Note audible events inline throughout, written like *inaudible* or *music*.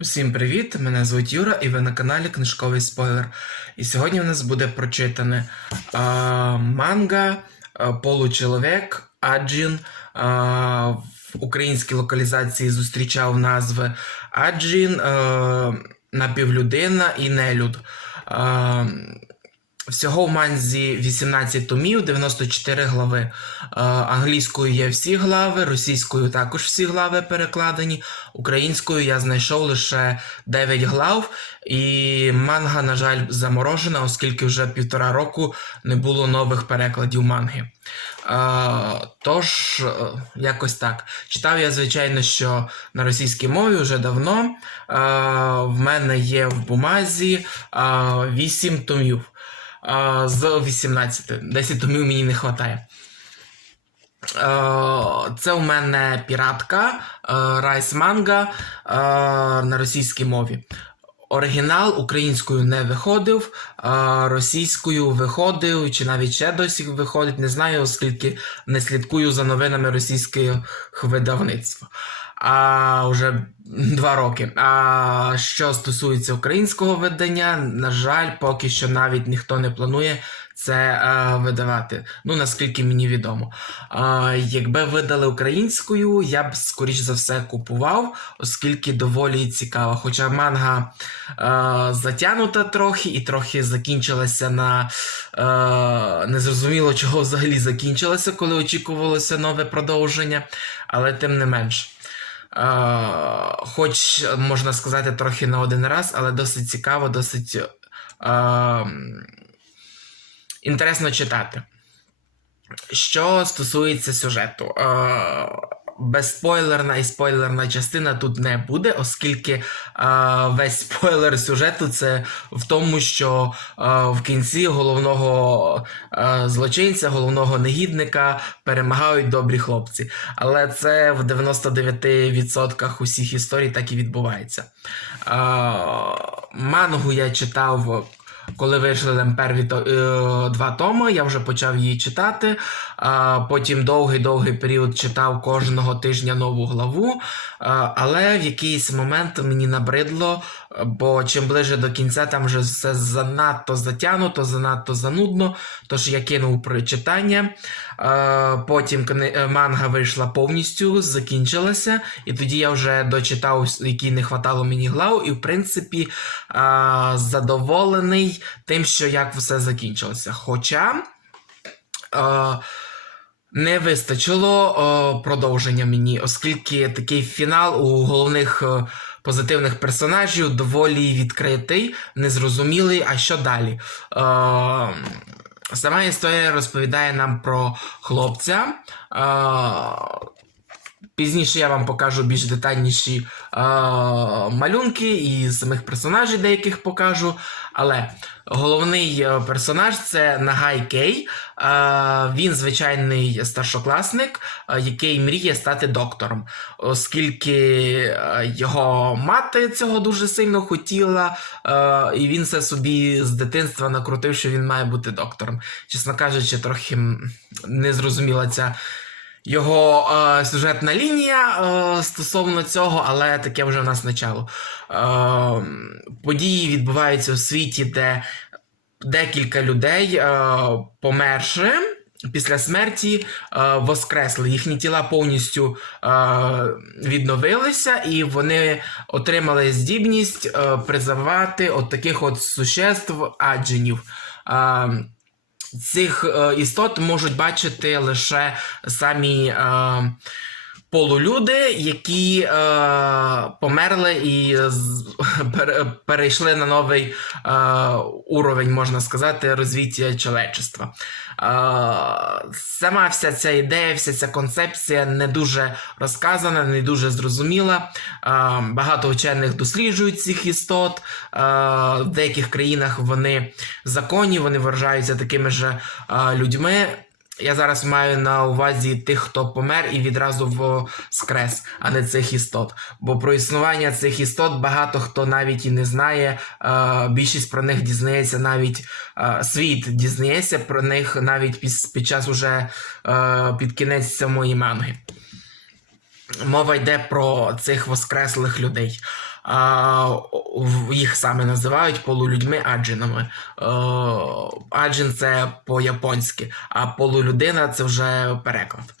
Усім привіт! Мене звуть Юра, і ви на каналі Книжковий Спойлер. І сьогодні в нас буде прочитане а, манга а, Получеловек Аджін. А, в українській локалізації зустрічав назви Аджін, а, Напівлюдина і Нелюд. А, Всього в манзі 18 томів, 94 глави. Е, англійською є всі глави, російською також всі глави перекладені. Українською я знайшов лише 9 глав, і манга, на жаль, заморожена, оскільки вже півтора року не було нових перекладів манги. Е, тож, е, якось так. Читав я, звичайно, що на російській мові вже давно. В мене є в бумазі е, 8 томів з 18. 10 томів мені не вистачає. Це у мене піратка Райс Манга на російській мові. Оригінал українською не виходив, російською виходив, чи навіть ще досі виходить, не знаю, оскільки не слідкую за новинами російського видавництва. А вже два роки. А що стосується українського видання, на жаль, поки що навіть ніхто не планує це е, видавати. Ну наскільки мені відомо. А, якби видали українською, я б скоріш за все купував, оскільки доволі цікава. Хоча манга е, затягнута трохи і трохи закінчилася на е, незрозуміло, чого взагалі закінчилася, коли очікувалося нове продовження, але тим не менш. Хоч можна сказати трохи на один раз, але досить цікаво, досить інтересно читати. Що стосується сюжету, безспойлерна і спойлерна частина тут не буде, оскільки е, весь спойлер сюжету це в тому, що е, в кінці головного е, злочинця, головного негідника перемагають добрі хлопці. Але це в 99% усіх історій так і відбувається. Е, мангу я читав. Коли вийшли там е, два томи, я вже почав її читати. Потім довгий-довгий період читав кожного тижня нову главу. Але в якийсь момент мені набридло, бо чим ближе до кінця, там вже все занадто затягнуто, занадто занудно. Тож я кинув про читання. А, потім е, манга вийшла повністю, закінчилася, і тоді я вже дочитав, які не хватало мені глав, і в принципі задоволений тим, що як все закінчилося. Хоча. А, не вистачило о, продовження мені, оскільки такий фінал у головних е, позитивних персонажів доволі відкритий, незрозумілий, а що далі. Е, сама історія розповідає нам про хлопця. Е, Пізніше я вам покажу більш детальніші е, малюнки і самих персонажів деяких покажу. Але головний е, персонаж це Нагай Кей. Е, він звичайний старшокласник, е, який мріє стати доктором, оскільки е, його мати цього дуже сильно хотіла, е, і він все собі з дитинства накрутив, що він має бути доктором. Чесно кажучи, трохи незрозуміла ця його е, сюжетна лінія е, стосовно цього, але таке вже в нас начало. Е, події відбуваються у світі, де декілька людей, е, померши. Після смерті е, воскресли, їхні тіла повністю е, відновилися, і вони отримали здібність е, призивати от таких от существ аджинів. Е, цих е, істот можуть бачити лише самі е, полулюди, які е, померли і з- *laughs* перейшли на новий е, уровень, можна сказати, розвиття чоловічества. Е, сама вся ця ідея, вся ця концепція не дуже розказана, не дуже зрозуміла. Е, багато вчених досліджують цих істот. Е, в деяких країнах вони законні, вони вважаються такими ж е, людьми. Я зараз маю на увазі тих, хто помер і відразу воскрес, а не цих істот. Бо про існування цих істот багато хто навіть і не знає. Е, більшість про них дізнається навіть е, світ дізнається про них навіть під, час уже е, під кінець самої манги. Мова йде про цих воскреслих людей. А, їх саме називають полулюдьми аджинами. Аджин це по-японськи, а полулюдина це вже переклад.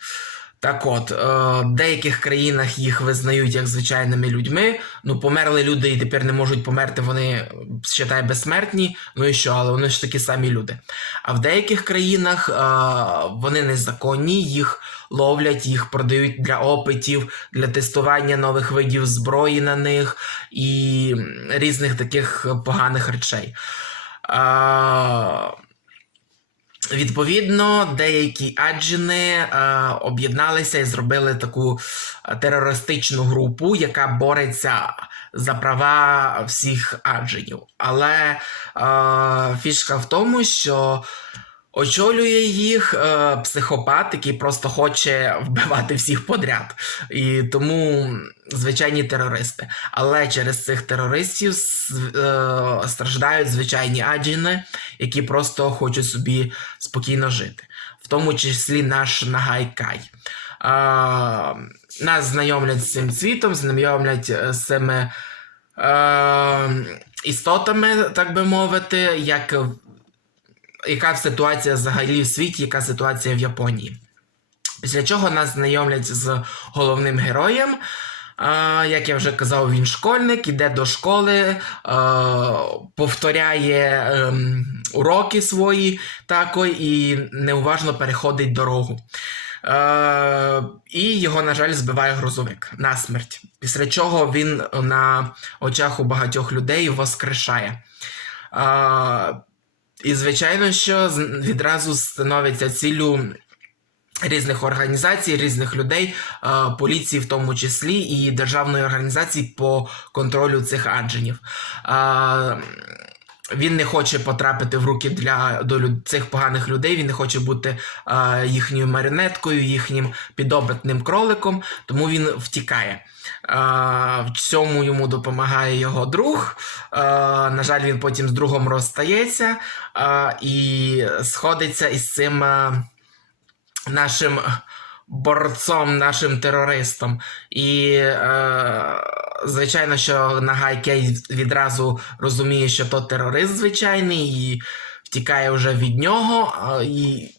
Так от, е, в деяких країнах їх визнають як звичайними людьми. Ну, померли люди і тепер не можуть померти, вони считай безсмертні. Ну і що, але вони ж такі самі люди. А в деяких країнах е, вони незаконні, їх ловлять, їх продають для опитів, для тестування нових видів зброї на них і різних таких поганих речей. Відповідно, деякі аджини е, об'єдналися і зробили таку е, терористичну групу, яка бореться за права всіх аджинів. Але е, фішка в тому, що очолює їх е, психопат, який просто хоче вбивати всіх подряд. І тому звичайні терористи. Але через цих терористів е, страждають звичайні аджини, які просто хочуть собі спокійно жити, в тому числі наш Нагайкай. А, нас знайомлять з цим світом, знайомлять е, з цими е, істотами, так би мовити, як, яка ситуація взагалі в світі, яка ситуація в Японії. Після чого нас знайомлять з головним героєм. Як я вже казав, він школьник, іде до школи, повторяє ем, уроки свої тако, і неуважно переходить дорогу. І його, на жаль, збиває грузовик на смерть. Після чого він на очах у багатьох людей воскрешає. І, звичайно, що відразу становиться цілю різних організацій, різних людей, поліції в тому числі, і державної організації по контролю цих адженів. Він не хоче потрапити в руки для до лю- цих поганих людей. Він не хоче бути е, їхньою маріонеткою, їхнім підопитним кроликом, тому він втікає. Е, в цьому йому допомагає його друг. Е, на жаль, він потім з другом розстається е, і сходиться із цим. е, нашим борцом, нашим терористом. І, е, звичайно, що Нагай Кей відразу розуміє, що то терорист звичайний, і втікає вже від нього. І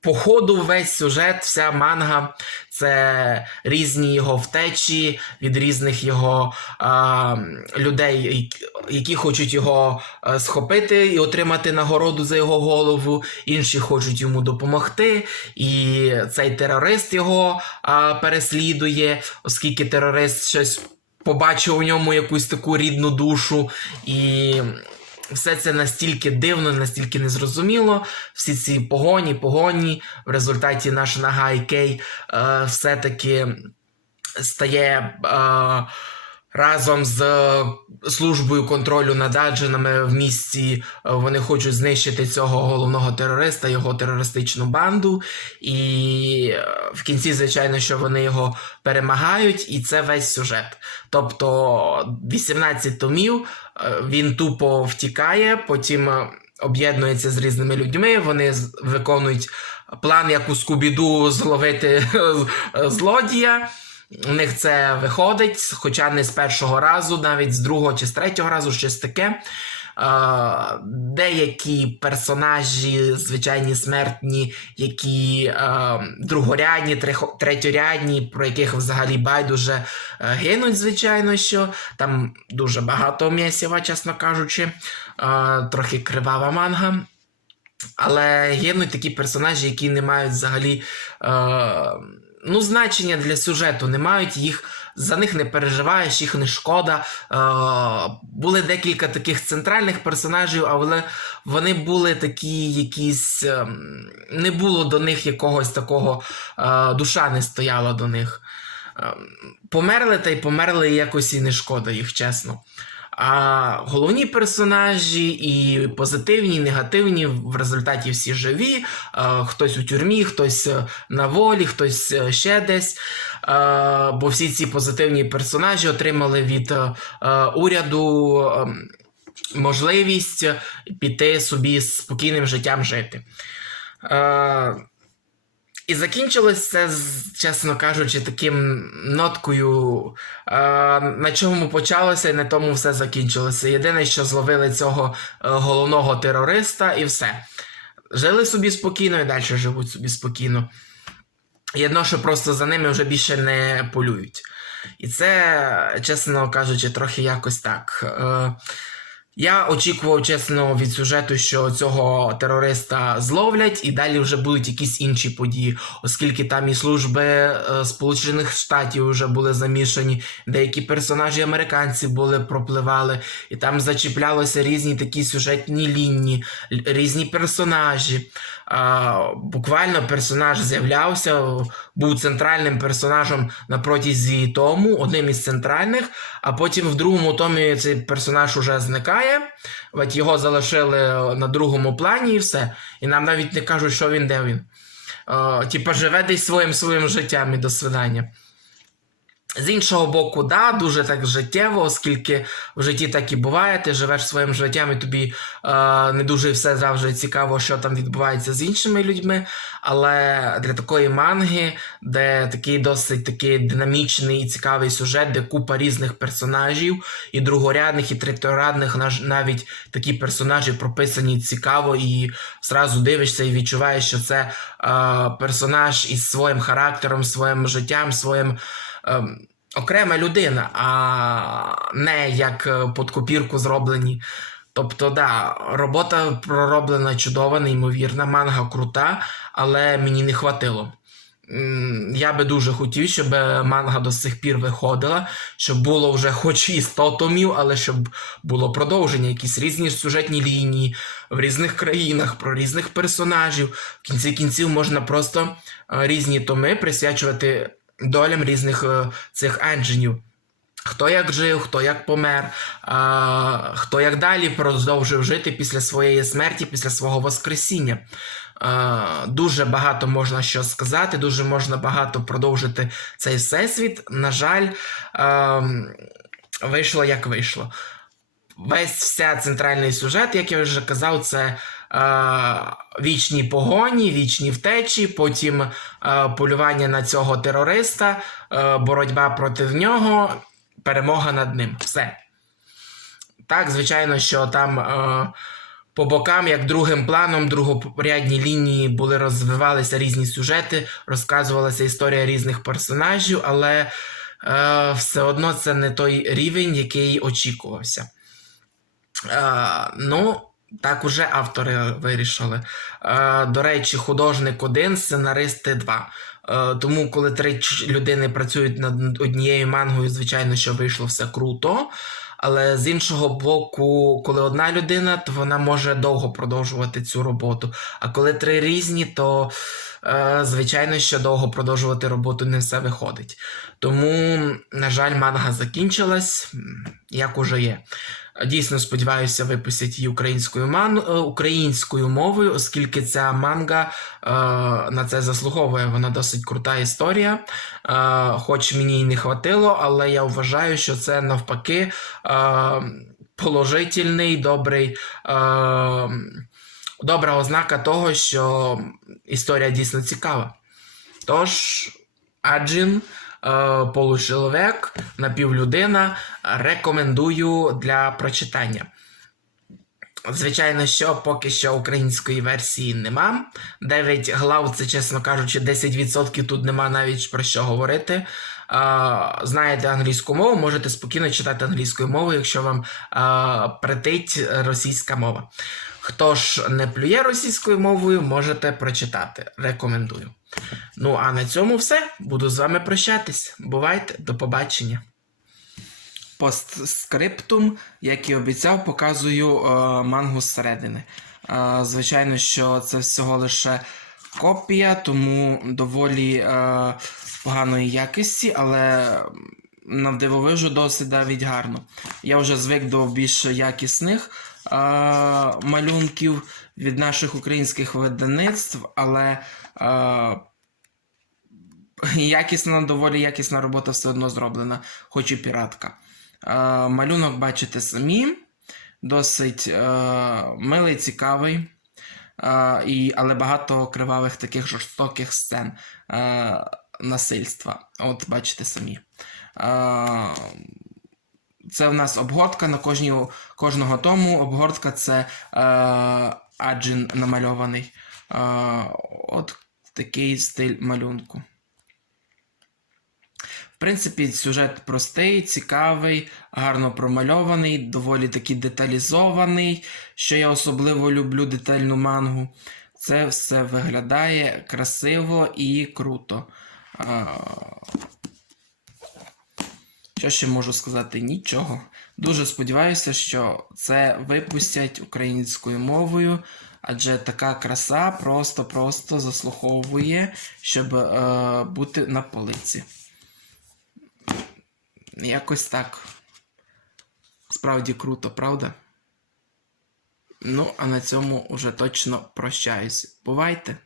по ходу весь сюжет, вся манга це різні його втечі від різних його а, людей, які- хочуть його е, схопити і отримати нагороду за його голову. Інші хочуть йому допомогти. І цей терорист його а, переслідує, оскільки терорист щось побачив у ньому якусь таку рідну душу. І все це настільки дивно, настільки незрозуміло. Всі ці погоні, погоні. В результаті наш нага Кей е, все-таки стає. Е, Разом з е, службою контролю над аджинами в місті е, вони хочуть знищити цього головного терориста, його терористичну банду. І е, в кінці, звичайно, що вони його перемагають, і це весь сюжет. Тобто 18 томів він тупо втікає, потім об'єднується з різними людьми, вони виконують план, як у Скубіду зловити *laughs* злодія. У них це виходить, хоча не з першого разу, навіть з другого чи з третього разу, щось таке. Е, деякі персонажі, звичайні смертні, які е, другорядні, третьорядні, про яких взагалі байдуже е, гинуть, звичайно, що там дуже багато м'ясіва, чесно кажучи, трохи кривава манга. Але гинуть такі персонажі, які не мають взагалі ну, значення для сюжету, не мають їх, за них не переживаєш, їх не шкода. Е, були декілька таких центральних персонажів, але вони були такі якісь. е, не було до них якогось такого, е, душа не стояла до них. Е, померли та й померли якось і не шкода їх, чесно. А головні персонажі, і позитивні, і негативні, в результаті всі живі. Е, хтось у тюрмі, хтось е, на волі, хтось е, ще десь. Бо всі ці позитивні персонажі отримали від уряду е, можливість піти собі спокійним життям жити. Е, І закінчилось це, чесно кажучи, таким ноткою, е, на чому почалося, і на тому все закінчилося. Єдине, що зловили цього е, головного терориста, і все. Жили собі спокійно і далі живуть собі спокійно. Єдно, що просто за ними вже більше не полюють. І це, чесно кажучи, трохи якось так. Я очікував, чесно, від сюжету, що цього терориста зловлять, і далі вже будуть якісь інші події, оскільки там і служби е, Сполучених Штатів вже були замішані, деякі персонажі американці були пропливали, і там зачіплялося різні такі сюжетні лінії, різні персонажі. А, буквально персонаж з'являвся, був центральним персонажем на протязі тому, одним із центральних, а потім в другому томі цей персонаж уже зникає. От його залишили на другому плані і все. І нам навіть не кажуть, що він де він. Е, типа живе десь своїм своїм життям і до свидання. З іншого боку, да, дуже так життєво, оскільки в житті так і буває, ти живеш своїм життям, і тобі е, не дуже все завжди цікаво, що там відбувається з іншими людьми. Але для такої манги, де такий досить такий динамічний і цікавий сюжет, де купа різних персонажів, і другорядних, і третьорядних, навіть такі персонажі прописані цікаво, і зразу дивишся і відчуваєш, що це е, персонаж із своїм характером, своїм життям, своїм. Ем, окрема людина, а не як е, під копірку зроблені. Тобто, да, робота пророблена чудова, неймовірна, манга крута, але мені не хватило. Я би дуже хотів, щоб манга до сих пір виходила, щоб було вже хоч і 100 томів, але щоб було продовження, якісь різні сюжетні лінії в різних країнах, про різних персонажів. В кінці кінців можна просто е, різні томи присвячувати долям різних е, цих енджинів. Хто як жив, хто як помер, а, хто як далі продовжив жити після своєї смерті, після свого Воскресіння. А, дуже багато можна що сказати, дуже можна багато продовжити цей всесвіт. На жаль, а, вийшло як вийшло. Весь вся центральний сюжет, як я вже казав, це е, вічні погоні, вічні втечі, потім е, полювання на цього терориста, е, боротьба проти нього, перемога над ним. Все. Так, звичайно, що там е, по бокам, як другим планом, другорядні лінії були розвивалися різні сюжети, розказувалася історія різних персонажів, але е, все одно це не той рівень, який очікувався. Е, ну, так уже автори вирішили. Е, до речі, художник один, сценаристи два. Е, тому, коли три людини працюють над однією мангою, звичайно, що вийшло все круто. Але з іншого боку, коли одна людина, то вона може довго продовжувати цю роботу. А коли три різні, то е, звичайно, що довго продовжувати роботу не все виходить. Тому, на жаль, манга закінчилась, як уже є. Дійсно сподіваюся, випустять її українською ман... е, українською мовою, оскільки ця манга е, на це заслуговує. Вона досить крута історія. Е, хоч мені й не хватило, але я вважаю, що це навпаки е, положительний, добрий. Е, Добра ознака того, що історія дійсно цікава. Тож, Аджін, получеловек, напівлюдина, рекомендую для прочитання. Звичайно, що поки що української версії нема. 9 глав, це, чесно кажучи, 10% тут нема навіть про що говорити. Е, знаєте англійську мову, можете спокійно читати англійською мовою, якщо вам е, притить російська мова. Хто ж не плює російською мовою, можете прочитати. Рекомендую. Ну а на цьому все. Буду з вами прощатись. Бувайте, до побачення. Постскриптум, як і обіцяв, показую е, мангу зсередини. Е, звичайно, що це всього лише копія, тому доволі е, поганої якості, але навдивовижу досить навіть гарно. Я вже звик до більш якісних е, малюнків від наших українських видавництв, але е, якісна, доволі якісна робота все одно зроблена, хоч і піратка. Е, малюнок бачите самі, досить е, милий, цікавий. е, і, але багато кривавих таких жорстоких сцен е, насильства. От бачите самі. Е, це в нас обгортка на кожній, кожного тому. Обгортка це е, аджин намальований. Е, от такий стиль малюнку. В принципі, сюжет простий, цікавий, гарно промальований, доволі таки деталізований. Що я особливо люблю детальну мангу. Це все виглядає красиво і круто. А, Що ще можу сказати? Нічого. Дуже сподіваюся, що це випустять українською мовою, адже така краса просто-просто заслуговує, щоб е, бути на полиці. Якось так. Справді круто, правда? Ну, а на цьому уже точно прощаюсь. Бувайте!